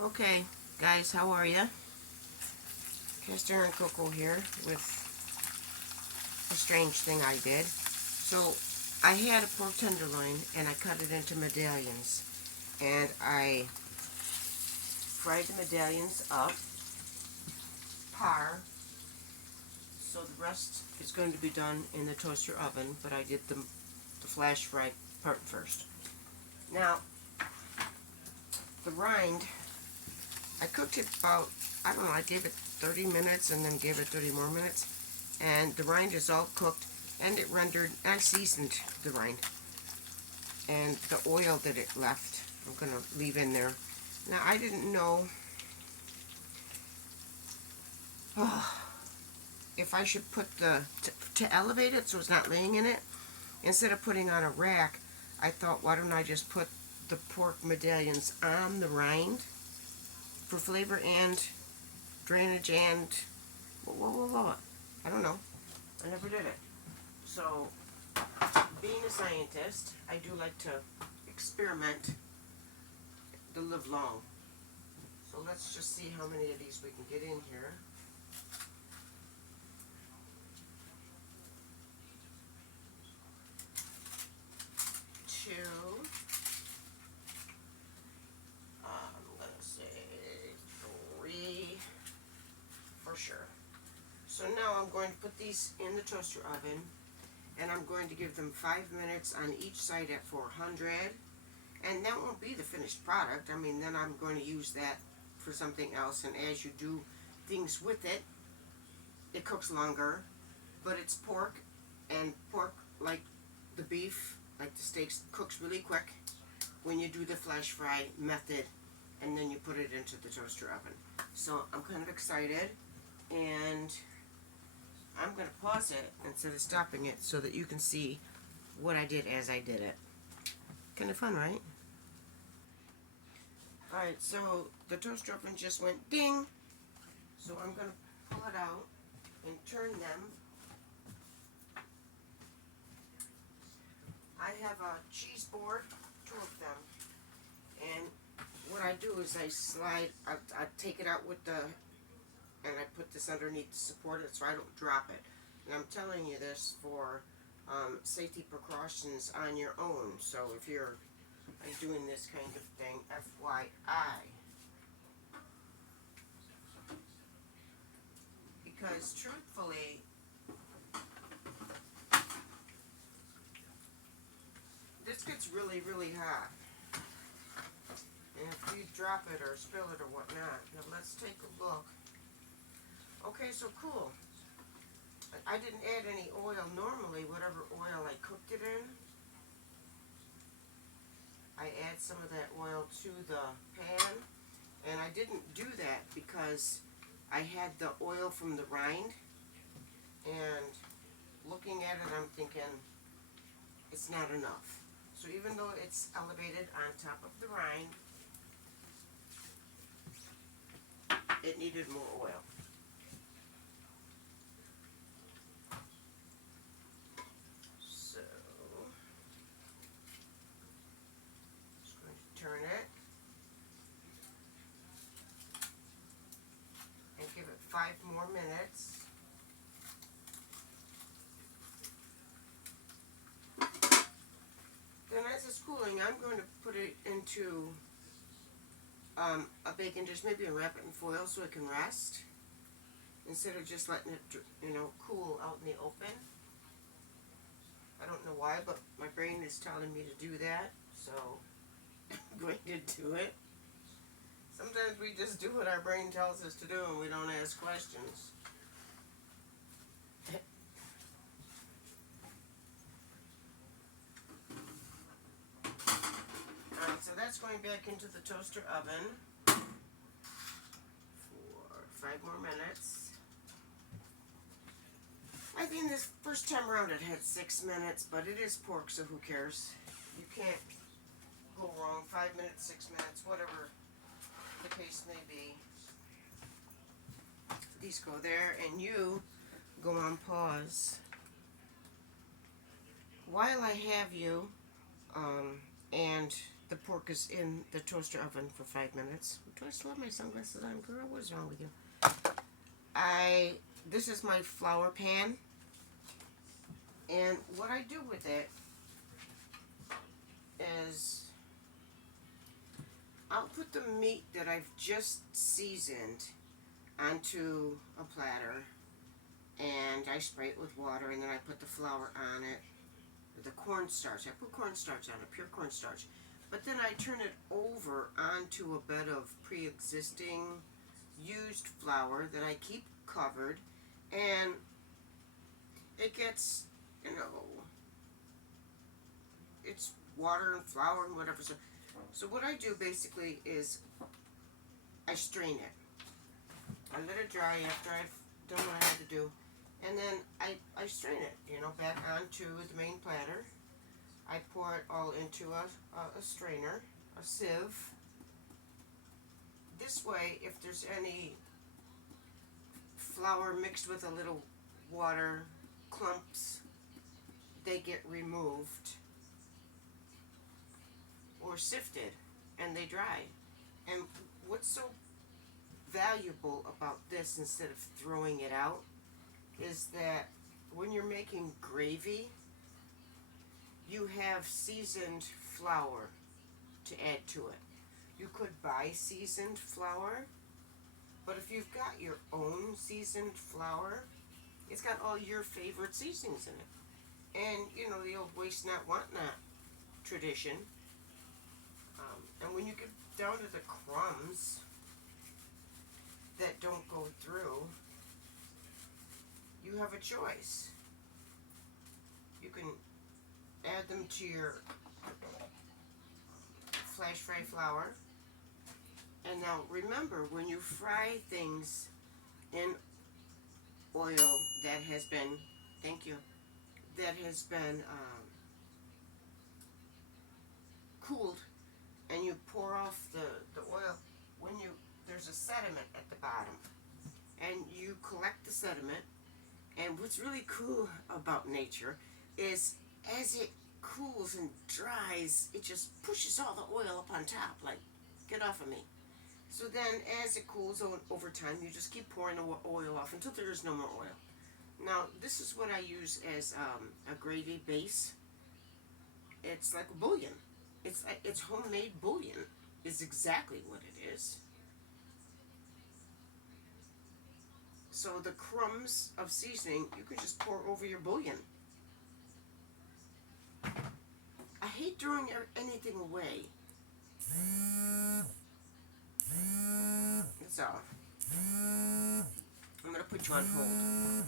Okay, guys, how are ya? Kester and Coco here with a strange thing I did. So, I had a pork tenderloin and I cut it into medallions. And I fried the medallions up, par. So the rest is going to be done in the toaster oven, but I did the flash fry part first. Now, the rind, I cooked it about, I don't know, I gave it 30 minutes and then gave it 30 more minutes. And the rind is all cooked and it rendered, I seasoned the rind. And the oil that it left, I'm going to leave in there. Now, I didn't know if I should put to elevate it so it's not laying in it, instead of putting on a rack, I thought, why don't I just put the pork medallions on the rind for flavor and drainage and I don't know. I never did it. So, being a scientist, I do like to experiment to live long. So let's just see how many of these we can get in here. Two. I'm going to say 3 for sure. So now I'm going to put these in the toaster oven and I'm going to give them 5 minutes on each side at 400. And that won't be the finished product. I mean, then I'm going to use that for something else. And as you do things with it, it cooks longer. But it's pork, and pork, like the beef, like the steaks, cooks really quick when you do the flash fry method and then you put it into the toaster oven. So I'm kind of excited, and I'm going to pause it instead of stopping it so that you can see what I did as I did it. Kind of fun, right? Alright, so the toaster oven just went ding. So I'm going to pull it out and turn them. I have a cheese board, 2 of them. And what I do is I slide, I take it out with the, and I put this underneath to support it so I don't drop it. And I'm telling you this for safety precautions on your own. So if you're doing this kind of thing, FYI. Because truthfully, this gets really, really hot. And if you drop it or spill it or whatnot, now let's take a look. Okay, so cool. I didn't add any oil. Normally, whatever oil I cooked it in, I add some of that oil to the pan. And I didn't do that because I had the oil from the rind. And looking at it, I'm thinking it's not enough. So even though it's elevated on top of the rind, it needed more oil. So, just going to turn it and give it 5 more minutes. Then as it's cooling, I'm going to put it into a baking dish, maybe wrap it in foil so it can rest, instead of just letting it, cool out in the open. I don't know why, but my brain is telling me to do that, so I'm going to do it. Sometimes we just do what our brain tells us to do and we don't ask questions. Alright, so that's going back into the toaster oven for 5 more minutes. I think this first time around it had 6 minutes, but it is pork, so who cares? You can't go wrong. 5 minutes, 6 minutes, whatever the case may be. These go there, and you go on pause. While I have you, and the pork is in the toaster oven for 5 minutes. Do I still have my sunglasses on? Girl, what's wrong with you? This is my flour pan. And what I do with it is I'll put the meat that I've just seasoned onto a platter, and I spray it with water, and then I put the flour on it, the cornstarch. I put cornstarch on it, pure cornstarch. But then I turn it over onto a bed of pre-existing used flour that I keep covered, and it gets, it's water and flour and whatever. So what I do basically is I strain it. I let it dry after I've done what I had to do, and then I strain it, back onto the main platter. I pour it all into a strainer, a sieve. This way, if there's any flour mixed with a little water, clumps, they get removed or sifted, and they dry. And what's so valuable about this, instead of throwing it out, is that when you're making gravy, you have seasoned flour to add to it. You could buy seasoned flour, but if you've got your own seasoned flour, it's got all your favorite seasonings in it. And, the old waste not, want not tradition. And when you get down to the crumbs that don't go through, you have a choice. You can add them to your flash fry flour. And now remember, when you fry things in oil that has been, cooled, and you pour off the oil, there's a sediment at the bottom, and you collect the sediment. And what's really cool about nature is, as it cools and dries, it just pushes all the oil up on top, like, get off of me. So then, as it cools over time, you just keep pouring the oil off until there is no more oil. Now, this is what I use as a gravy base. It's like a bouillon. It's homemade bouillon. Is exactly what it is. So the crumbs of seasoning, you can just pour over your bouillon. I hate throwing anything away. That's all. I'm going to put you on hold.